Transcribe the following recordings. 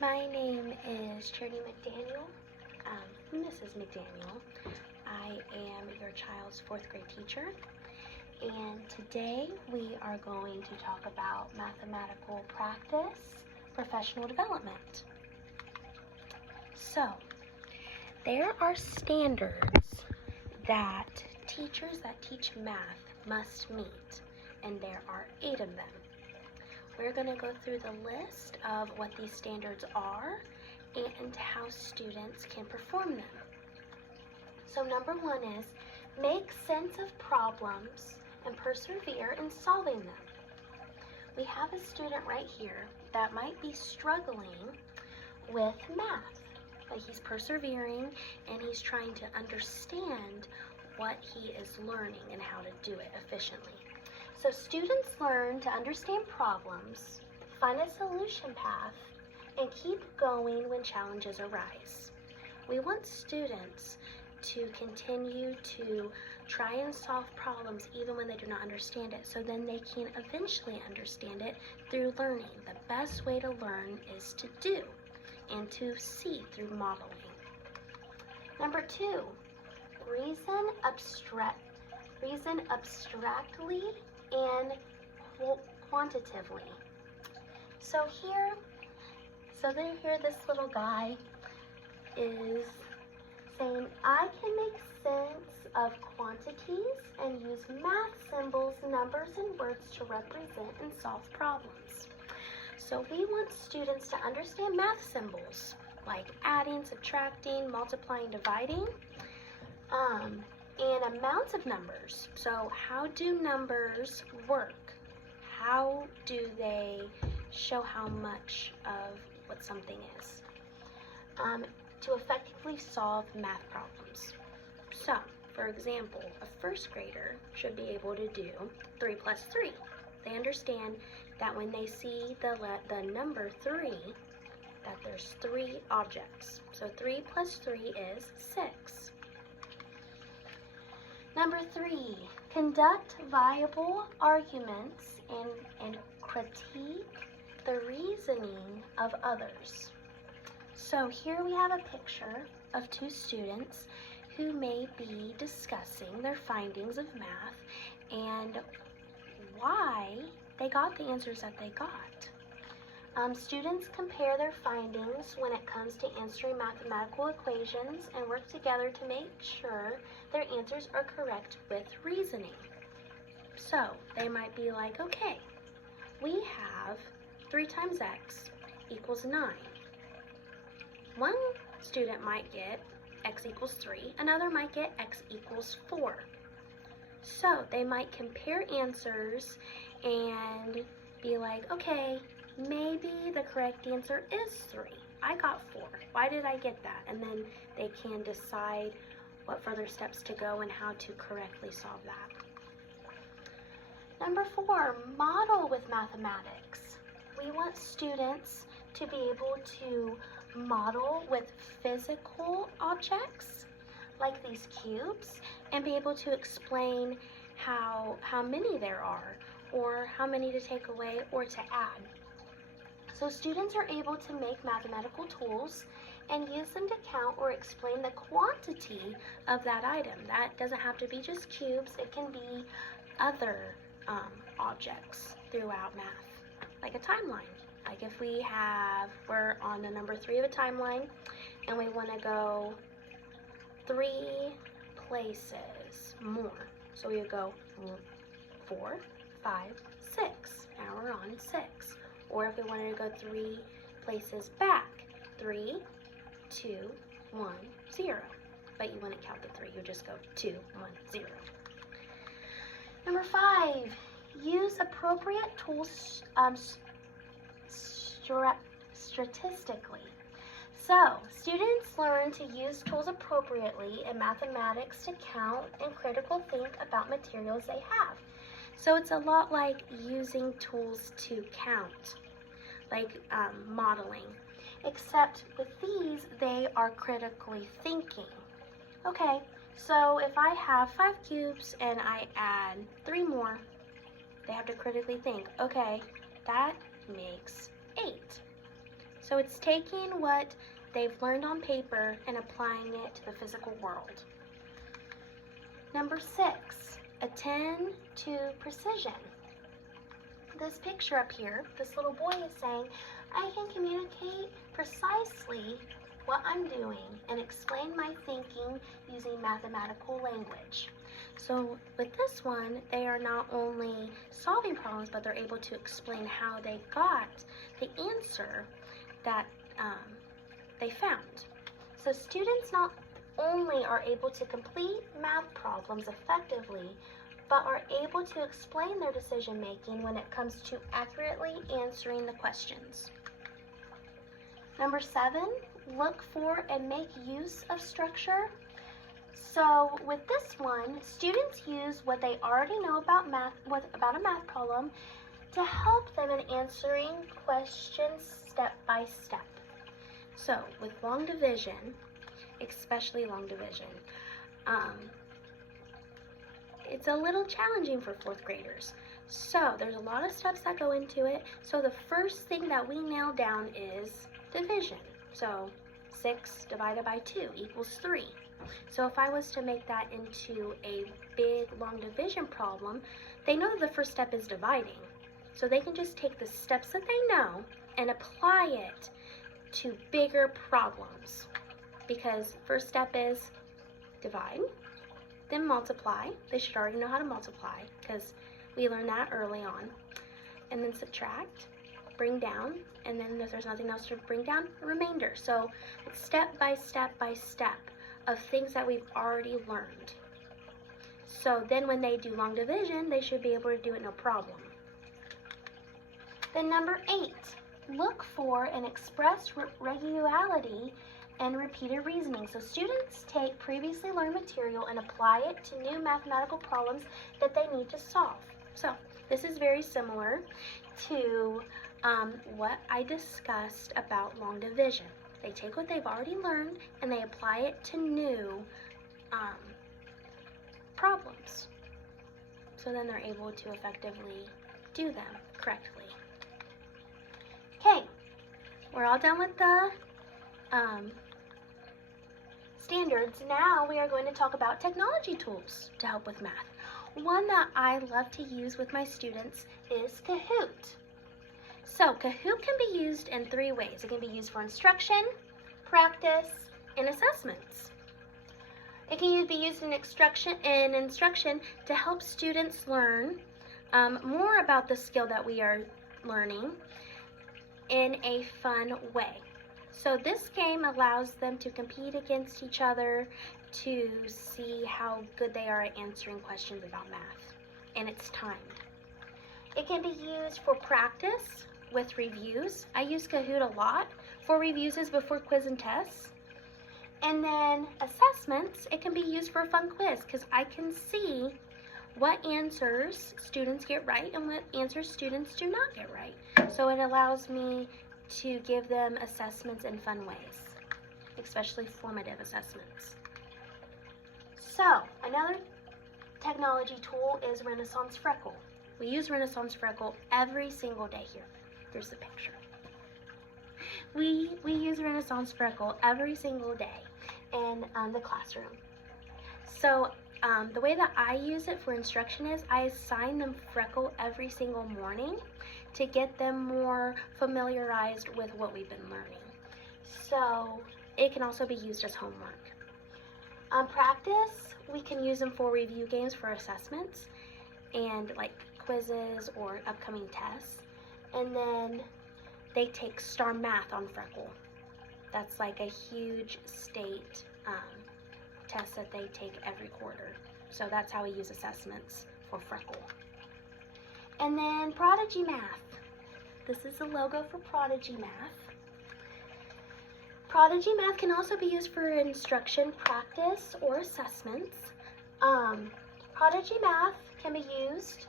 My name is Charity McDaniel, Mrs. McDaniel. I am your child's fourth grade teacher, and today we are going to talk about mathematical practice, professional development. So, there are standards that teachers that teach math must meet, and there are 8 of them. We're going to go through the list of what these standards are and how students can perform them. So number 1 is make sense of problems and persevere in solving them. We have a student right here that might be struggling with math, but he's persevering and he's trying to understand what he is learning and how to do it efficiently. So students learn to understand problems, find a solution path, and keep going when challenges arise. We want students to continue to try and solve problems even when they do not understand it, so then they can eventually understand it through learning. The best way to learn is to do and to see through modeling. Number 2, reason abstractly and quantitatively. So here this little guy is saying, I can make sense of quantities and use math symbols, numbers, and words to represent and solve problems. So we want students to understand math symbols like adding, subtracting, multiplying, dividing, and amounts of numbers. So how do numbers work? How do they show how much of what something is? To effectively solve math problems. So, for example, a first grader should be able to do 3 plus 3. They understand that when they see the number 3, that there's 3 objects. So 3 plus 3 is 6. Number 3, conduct viable arguments and critique the reasoning of others. So here we have a picture of 2 students who may be discussing their findings of math and why they got the answers that they got. Students compare their findings when it comes to answering mathematical equations and work together to make sure their answers are correct with reasoning. So they might be like, okay, we have 3 times x equals 9. One student might get x equals 3, another might get x equals 4. So they might compare answers and be like, okay, maybe the correct answer is 3. I got 4. Why did I get that? And then they can decide what further steps to go and how to correctly solve that. Number 4, model with mathematics. We want students to be able to model with physical objects like these cubes and be able to explain how many there are or how many to take away or to add. So students are able to make mathematical tools and use them to count or explain the quantity of that item. That doesn't have to be just cubes, it can be other objects throughout math, like a timeline. Like if we're on the number 3 of a timeline and we want to go 3 places more. So we would go 4, 5, 6. Now we're on 6. Or if we wanted to go 3 places back, 3, 2, 1, 0. But you wouldn't count the 3, you just go 2, 1, 0. Number 5, use appropriate tools statistically. So, students learn to use tools appropriately in mathematics to count and critical think about materials they have. So it's a lot like using tools to count, like modeling, except with these, they are critically thinking. Okay, so if I have 5 cubes and I add 3 more, they have to critically think, okay, that makes 8. So it's taking what they've learned on paper and applying it to the physical world. Number 6, attend to precision. This picture up here, this little boy is saying, I can communicate precisely what I'm doing and explain my thinking using mathematical language. So with this one, they are not only solving problems, but they're able to explain how they got the answer that they found. So students not only are able to complete math problems effectively, but are able to explain their decision making when it comes to accurately answering the questions. Number 7, look for and make use of structure. So with this one, students use what they already know about about a math problem to help them in answering questions step by step. So with long division, especially long division, it's a little challenging for 4th graders. So there's a lot of steps that go into it. So the first thing that we nail down is division. So 6 divided by 2 equals 3. So if I was to make that into a big long division problem, they know that the first step is dividing. So they can just take the steps that they know and apply it to bigger problems. Because first step is divide, then multiply. They should already know how to multiply because we learned that early on. And then subtract, bring down, and then if there's nothing else to bring down, remainder. So it's step by step by step of things that we've already learned. So then when they do long division, they should be able to do it no problem. Then number 8, look for and express regularity and repeated reasoning. So students take previously learned material and apply it to new mathematical problems that they need to solve. So this is very similar to what I discussed about long division. They take what they've already learned and they apply it to new problems. So then they're able to effectively do them correctly. Okay, we're all done with the standards. Now we are going to talk about technology tools to help with math. One that I love to use with my students is Kahoot. So Kahoot can be used in 3 ways. It can be used for instruction, practice, and assessments. It can be used in instruction to help students learn more about the skill that we are learning in a fun way. So this game allows them to compete against each other to see how good they are at answering questions about math, and it's timed. It can be used for practice with reviews. I use Kahoot a lot for reviews before quiz and tests. And then assessments, it can be used for a fun quiz because I can see what answers students get right and what answers students do not get right. So it allows me to give them assessments in fun ways, especially formative assessments. So another technology tool is Renaissance Freckle. We use Renaissance Freckle every single day here. There's the picture. We use Renaissance Freckle every single day in the classroom. So the way that I use it for instruction is I assign them Freckle every single morning to get them more familiarized with what we've been learning. So it can also be used as homework. Practice, we can use them for review games for assessments and like quizzes or upcoming tests. And then they take Star Math on Freckle. That's like a huge state test that they take every quarter. So that's how we use assessments for Freckle. And then Prodigy Math. This is the logo for Prodigy Math. Prodigy Math can also be used for instruction, practice, or assessments. Prodigy Math can be used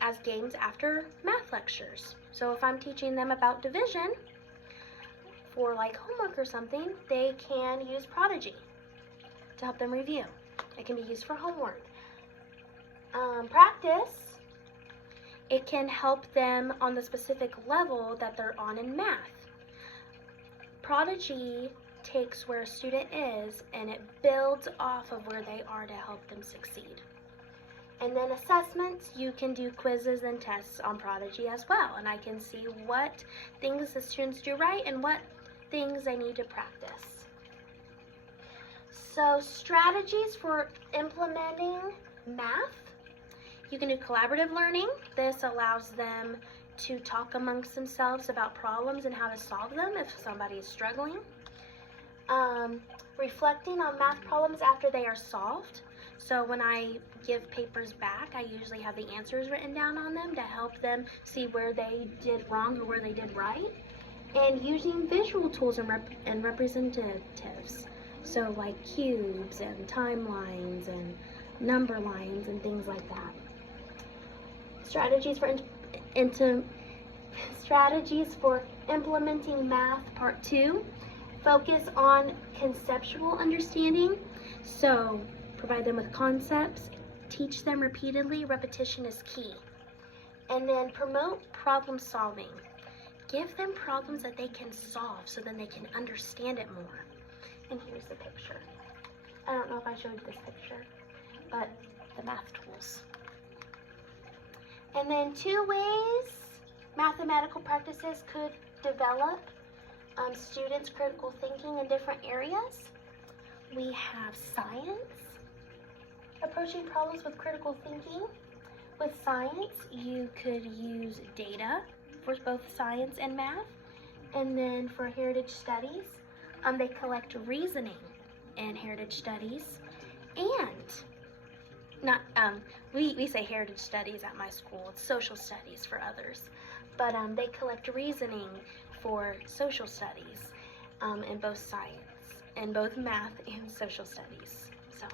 as games after math lectures. So if I'm teaching them about division for like homework or something, they can use Prodigy to help them review. It can be used for homework. Practice, it can help them on the specific level that they're on in math. Prodigy takes where a student is and it builds off of where they are to help them succeed. And then assessments, you can do quizzes and tests on Prodigy as well, and I can see what things the students do right and what things they need to practice. So strategies for implementing math. You can do collaborative learning. This allows them to talk amongst themselves about problems and how to solve them if somebody is struggling. Reflecting on math problems after they are solved. So when I give papers back, I usually have the answers written down on them to help them see where they did wrong or where they did right. And using visual tools and representatives. So like cubes and timelines and number lines and things like that. Strategies for implementing math, part 2. Focus on conceptual understanding. So provide them with concepts, teach them repeatedly, repetition is key. And then promote problem solving. Give them problems that they can solve so then they can understand it more. And here's the picture. I don't know if I showed this picture, but the math tools. And then 2 ways mathematical practices could develop students' critical thinking in different areas. We have science, approaching problems with critical thinking. With science, you could use data for both science and math. And then for heritage studies, they collect reasoning in heritage studies. And we say heritage studies at my school. It's social studies for others. But they collect reasoning for social studies in both science, in both math and social studies. So,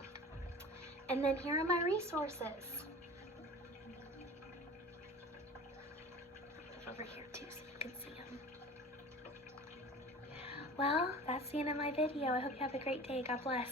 and then here are my resources. Over here too so you can see them. Well, that's the end of my video. I hope you have a great day. God bless.